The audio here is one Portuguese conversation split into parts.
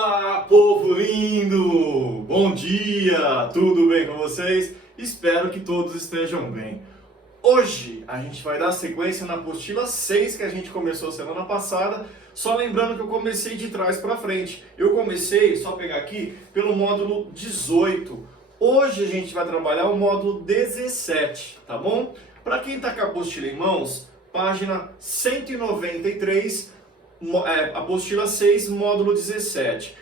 Olá, povo lindo! Bom dia! Tudo bem com vocês? Espero que todos estejam bem. Hoje a gente vai dar sequência na apostila 6 que a gente começou semana passada. Só lembrando que eu comecei de trás para frente. Eu comecei, só pegar aqui, pelo módulo 18. Hoje a gente vai trabalhar o módulo 17, tá bom? Para quem está com a apostila em mãos, página 193, apostila 6, módulo 17.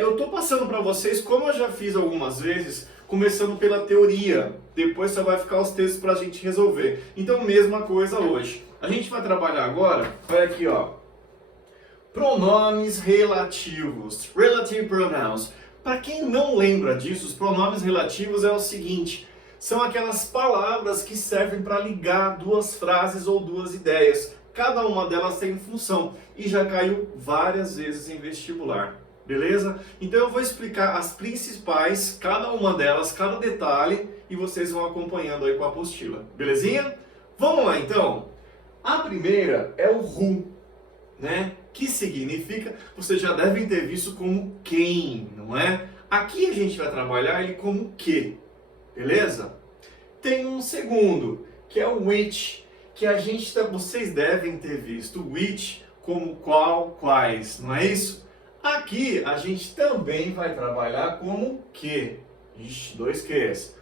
Eu estou passando para vocês, como eu já fiz algumas vezes, começando pela teoria. Depois só vai ficar os textos para a gente resolver. Então, mesma coisa hoje. A gente vai trabalhar agora, olha aqui, ó. Pronomes relativos, relative pronouns. Para quem não lembra disso, os pronomes relativos é o seguinte: são aquelas palavras que servem para ligar duas frases ou duas ideias. Cada uma delas tem função e já caiu várias vezes em vestibular, beleza? Então eu vou explicar as principais, cada uma delas, cada detalhe, e vocês vão acompanhando aí com a apostila, belezinha? Vamos lá então. A primeira é o who, né? Que significa, vocês já devem ter visto como quem, não é? Aqui a gente vai trabalhar ele como que, beleza? Tem um segundo, que é o which, que vocês devem ter visto which como qual, quais, não é isso? Aqui a gente também vai trabalhar como que. Ixi, dois Qs.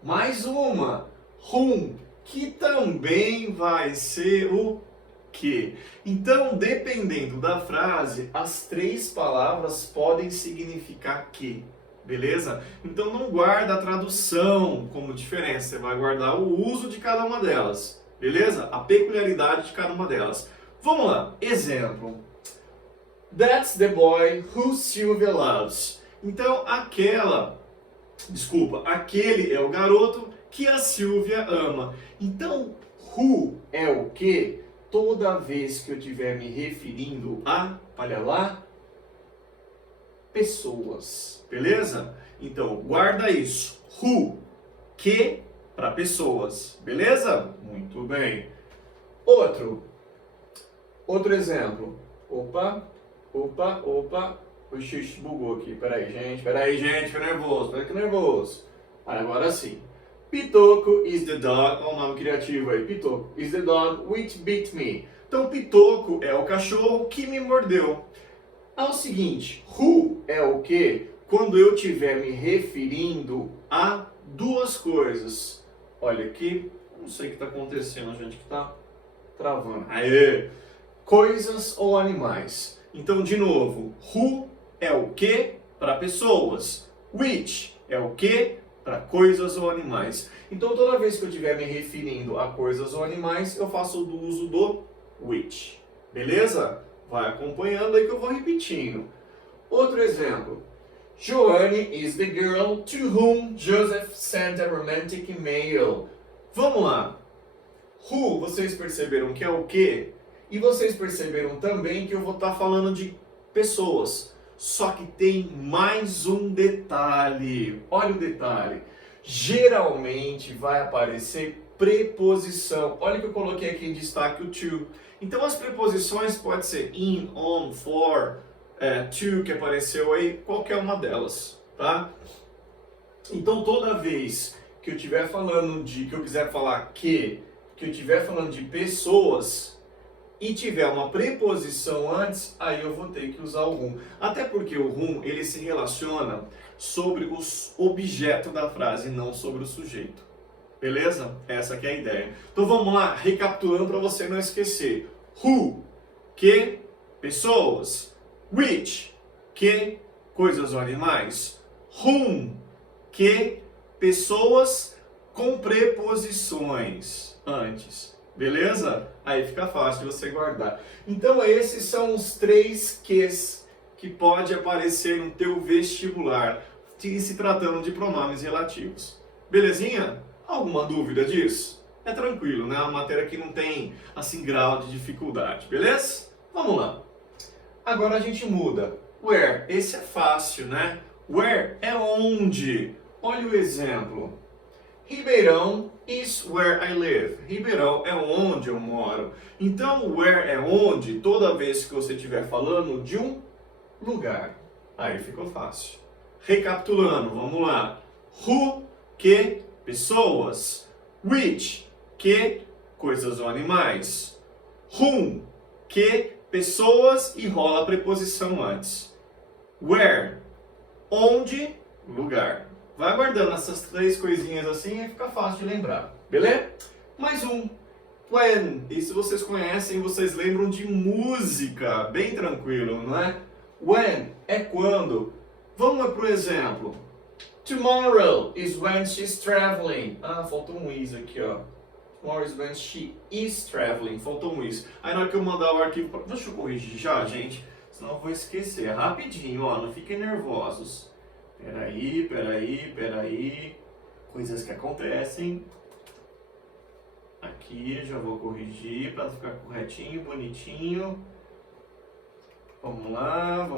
Mais uma, whom, que também vai ser o que. Então, dependendo da frase, as três palavras podem significar que. Beleza? Então não guarda a tradução como diferença, você vai guardar o uso de cada uma delas. Beleza? A peculiaridade de cada uma delas. Vamos lá. Exemplo. That's the boy who Sylvia loves. Então, aquele é o garoto que a Sylvia ama. Então, who é o que? Toda vez que eu estiver me referindo a, olha lá, pessoas. Beleza? Então, guarda isso. Who, que, para pessoas. Beleza? Muito bem. Outro exemplo. Opa. Oxi, bugou aqui. Peraí, gente, fica nervoso. Agora sim. Pitoco is the dog, olha o nome criativo aí. Pitoco is the dog which bit me. Então, Pitoco é o cachorro que me mordeu. É o seguinte, who é o que? Quando eu estiver me referindo a duas coisas. Olha aqui, não sei o que está acontecendo, gente, que está travando. Aê! Coisas ou animais. Então, de novo, who é o que para pessoas. Which é o que para coisas ou animais. Então, toda vez que eu estiver me referindo a coisas ou animais, eu faço o uso do which. Beleza? Vai acompanhando aí que eu vou repetindo. Outro exemplo. Joanne is the girl to whom Joseph sent a romantic email. Vamos lá. Who, vocês perceberam que é o que? E vocês perceberam também que eu vou estar falando de pessoas. Só que tem mais um detalhe. Olha o detalhe. Geralmente vai aparecer preposição. Olha que eu coloquei aqui em destaque o to. Então as preposições pode ser in, on, for, to, que apareceu aí, qualquer uma delas, tá? Então toda vez que eu estiver falando que eu quiser falar que eu estiver falando de pessoas e tiver uma preposição antes, aí eu vou ter que usar o whom. Até porque o whom, ele se relaciona sobre o objeto da frase, não sobre o sujeito. Beleza? Essa aqui é a ideia. Então vamos lá, recapitulando para você não esquecer. Who, que, pessoas. Which, que, coisas ou animais. Whom, que, pessoas com preposições antes. Beleza? Aí fica fácil de você guardar. Então esses são os três Qs que pode aparecer no teu vestibular, se tratando de pronomes relativos. Belezinha? Alguma dúvida disso? É tranquilo, né? É uma matéria que não tem, assim, grau de dificuldade, beleza? Vamos lá. Agora a gente muda. Where? Esse é fácil, né? Where é onde. Olha o exemplo. Ribeirão is where I live. Ribeirão é onde eu moro. Então, where é onde, toda vez que você estiver falando de um lugar. Aí ficou fácil. Recapitulando, vamos lá. Who, que, pessoas. Which, que, coisas ou animais. Whom, que, pessoas e rola a preposição antes. Where, onde, lugar. Vai guardando essas três coisinhas assim e fica fácil de lembrar. Beleza? Mais um. When. Isso vocês conhecem, vocês lembram de música. Bem tranquilo, não é? When é quando. Vamos para o exemplo. Tomorrow is when she's traveling. Ah, faltou um is aqui, ó. Tomorrow is when she is traveling. Faltou um is. Aí na hora que eu mandar o arquivo... Deixa eu corrigir já, gente. Senão eu vou esquecer. Rapidinho, ó. Não fiquem nervosos. Peraí. Coisas que acontecem. Aqui, já vou corrigir para ficar corretinho, bonitinho. Vamos lá.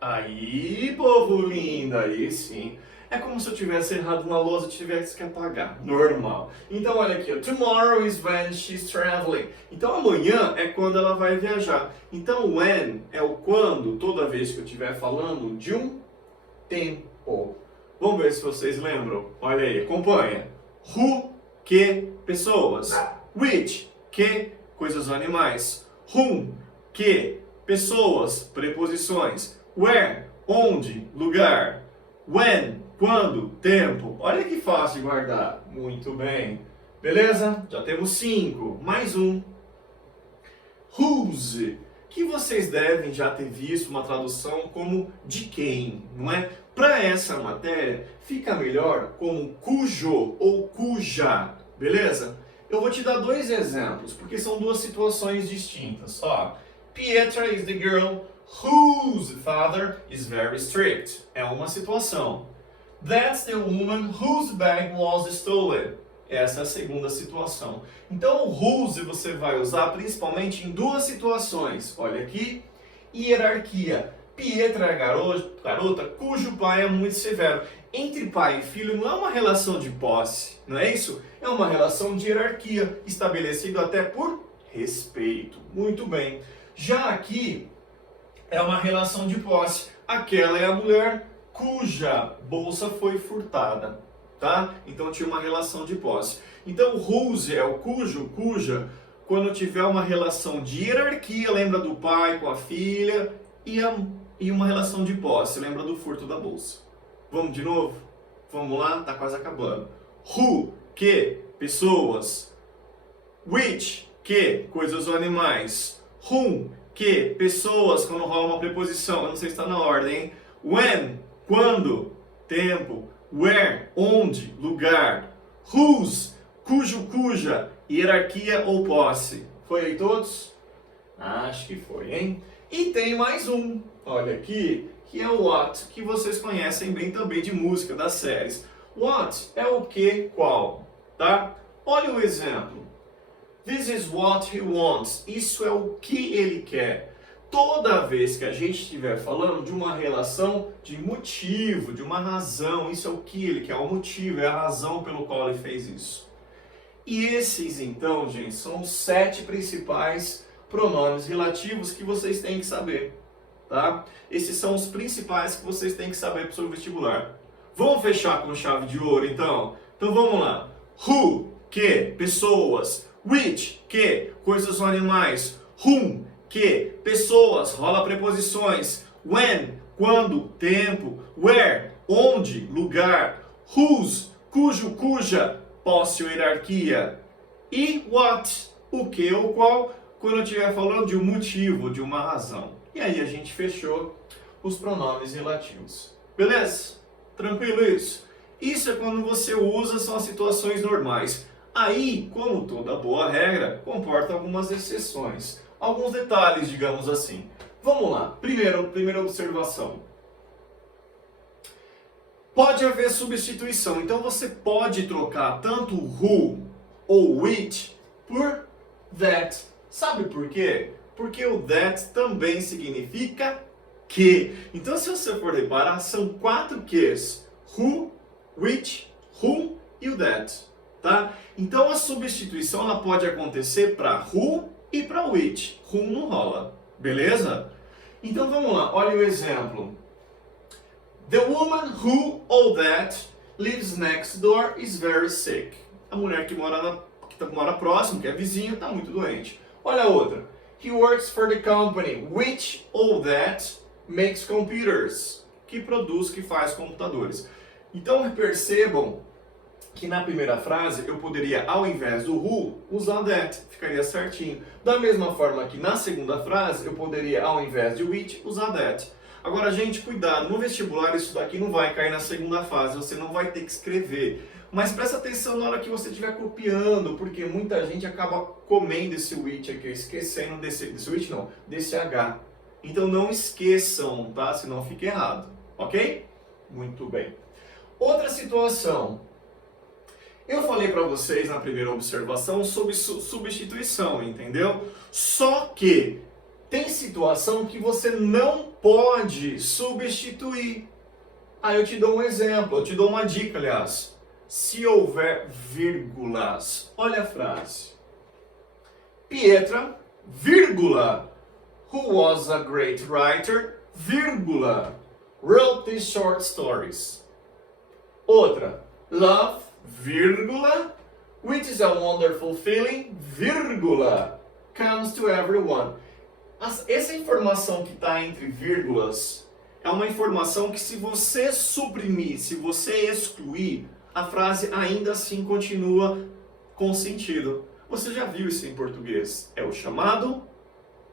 Aí, povo lindo, aí sim. É como se eu tivesse errado na lousa e tivesse que apagar. Normal. Então, olha aqui. Ó. Tomorrow is when she's traveling. Então, amanhã é quando ela vai viajar. Então, when é o quando, toda vez que eu estiver falando de um tempo. Vamos ver se vocês lembram. Olha aí, acompanha. Who, que, pessoas. Which, que, coisas ou animais. Whom, que, pessoas, preposições. Where, onde, lugar. When, quando, tempo. Olha que fácil de guardar. Muito bem. Beleza? Já temos 5. Mais um. Whose, que vocês devem já ter visto uma tradução como de quem, não é? Para essa matéria, fica melhor como cujo ou cuja, beleza? Eu vou te dar 2 exemplos, porque são 2 situações distintas. Ó, Pietra is the girl whose father is very strict. É uma situação. That's the woman whose bag was stolen. Essa é a segunda situação. Então, o whose você vai usar principalmente em 2 situações. Olha aqui, hierarquia. Pietra é a garota cujo pai é muito severo. Entre pai e filho não é uma relação de posse, não é isso? É uma relação de hierarquia, estabelecida até por respeito. Muito bem. Já aqui é uma relação de posse. Aquela é a mulher cuja bolsa foi furtada, tá? Então tinha uma relação de posse. Então whose é o cujo, cuja, quando tiver uma relação de hierarquia, lembra do pai com a filha, e uma relação de posse, lembra do furto da bolsa. Vamos de novo? Vamos lá? Tá quase acabando. Who, que, pessoas. Which, que, coisas ou animais. Whom, que, pessoas, quando rola uma preposição. Eu não sei se está na ordem, hein? When, quando, tempo. Where, onde, lugar. Whose, cujo, cuja, hierarquia ou posse. Foi aí todos? Acho que foi, hein? E tem mais um, olha aqui, que é o what, que vocês conhecem bem também de música, das séries. What é o que, qual, tá? Olha o exemplo. This is what he wants. Isso é o que ele quer. Toda vez que a gente estiver falando de uma relação de motivo, de uma razão, isso é o que ele quer, o motivo, é a razão pelo qual ele fez isso. E esses, então, gente, são os 7 principais pronomes relativos que vocês têm que saber, tá? Esses são os principais que vocês têm que saber para o seu vestibular. Vamos fechar com chave de ouro, então? Então vamos lá. Who, que, pessoas. Which, que, coisas ou animais. Whom, que, pessoas, rola preposições. When, quando, tempo. Where, onde, lugar. Whose, cujo, cuja, posse ou hierarquia. E what, o que ou qual, quando eu estiver falando de um motivo, de uma razão. E aí a gente fechou os pronomes relativos. Beleza? Tranquilo isso? Isso é quando você usa, são as situações normais. Aí, como toda boa regra, comporta algumas exceções. Alguns detalhes, digamos assim. Vamos lá. Primeira observação. Pode haver substituição. Então você pode trocar tanto who ou which por that. Sabe por quê? Porque o that também significa que. Então, se você for reparar, são 4 ques. Who, which, whom e o that. Tá? Então, a substituição ela pode acontecer para who E para which, whom não rola. Beleza? Então vamos lá, olha o exemplo. The woman who all that lives next door is very sick. A mulher que mora próximo, que é vizinho, está muito doente. Olha a outra. He works for the company which all that makes computers. Que produz, que faz computadores. Então percebam que na primeira frase eu poderia, ao invés do who, usar that. Ficaria certinho. Da mesma forma que na segunda frase eu poderia, ao invés de which, usar that. Agora, gente, cuidado. No vestibular isso daqui não vai cair na segunda fase. Você não vai ter que escrever. Mas presta atenção na hora que você estiver copiando, porque muita gente acaba comendo esse which aqui, esquecendo desse which não, desse H. Então não esqueçam, tá? Senão fica errado, ok? Muito bem. Outra situação. Eu falei para vocês na primeira observação sobre substituição, entendeu? Só que tem situação que você não pode substituir. Aí eu te dou um exemplo, eu te dou uma dica, aliás. Se houver vírgulas, olha a frase. Pietra, vírgula, who was a great writer, vírgula, wrote these short stories. Outra, love, vírgula, which is a wonderful feeling, vírgula, comes to everyone. Essa informação que está entre vírgulas é uma informação que se você suprimir, se você excluir, a frase ainda assim continua com sentido. Você já viu isso em português? É o chamado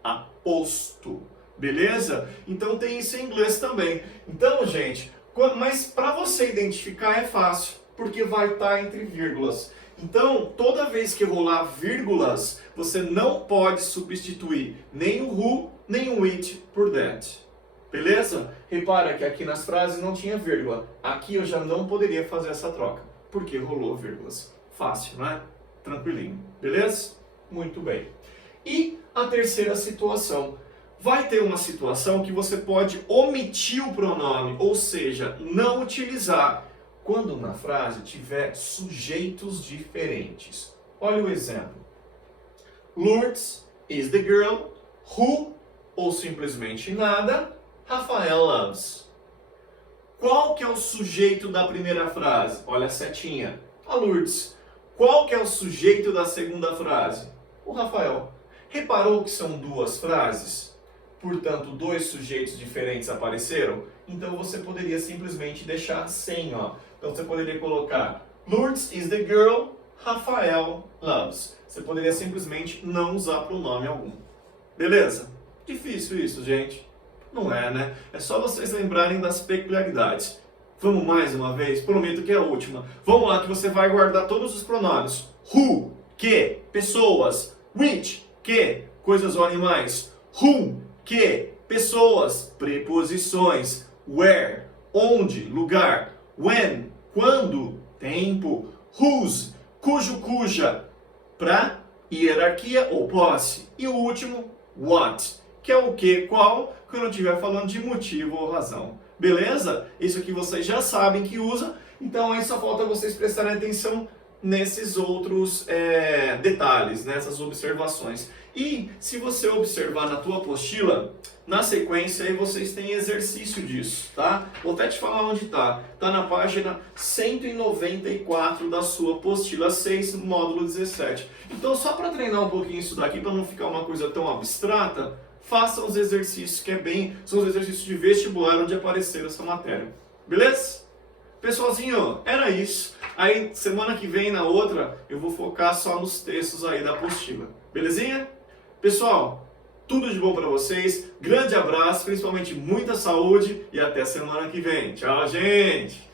aposto. Beleza? Então tem isso em inglês também. Então, gente, mas para você identificar é fácil, porque vai estar entre vírgulas. Então, toda vez que rolar vírgulas, você não pode substituir nem o who, nem o which por that. Beleza? Repara que aqui nas frases não tinha vírgula. Aqui eu já não poderia fazer essa troca, porque rolou vírgulas. Fácil, não é? Tranquilinho. Beleza? Muito bem. E a terceira situação. Vai ter uma situação que você pode omitir o pronome, ou seja, não utilizar, quando na frase tiver sujeitos diferentes. Olha o exemplo. Lourdes is the girl who, ou simplesmente nada, Rafael loves. Qual que é o sujeito da primeira frase? Olha a setinha. A Lourdes. Qual que é o sujeito da segunda frase? O Rafael. Reparou que são duas frases? Portanto, dois sujeitos diferentes apareceram? Então você poderia simplesmente deixar sem, ó. Então você poderia colocar Lourdes is the girl Rafael loves. Você poderia simplesmente não usar pronome algum. Beleza? Difícil isso, gente. Não é, né? É só vocês lembrarem das peculiaridades. Vamos mais uma vez? Prometo que é a última. Vamos lá que você vai guardar todos os pronomes. Who, que, pessoas. Which, que, coisas ou animais. Whom, que, pessoas, preposições. Where, onde, lugar. When, quando, tempo. Whose, cujo, cuja, pra, hierarquia ou posse. E o último, what, que é o que, qual, quando eu estiver falando de motivo ou razão. Beleza? Isso aqui vocês já sabem que usa, então aí só falta vocês prestarem atenção nesses outros detalhes, nessas observações. E se você observar na tua apostila, na sequência aí vocês têm exercício disso, tá? Vou até te falar onde tá. Tá na página 194 da sua apostila 6, módulo 17. Então só para treinar um pouquinho isso daqui, para não ficar uma coisa tão abstrata, façam os exercícios, são os exercícios de vestibular onde apareceram essa matéria. Beleza? Pessoalzinho, era isso. Aí, semana que vem, na outra, eu vou focar só nos textos aí da apostila. Belezinha? Pessoal, tudo de bom para vocês. Grande abraço, principalmente muita saúde e até semana que vem. Tchau, gente!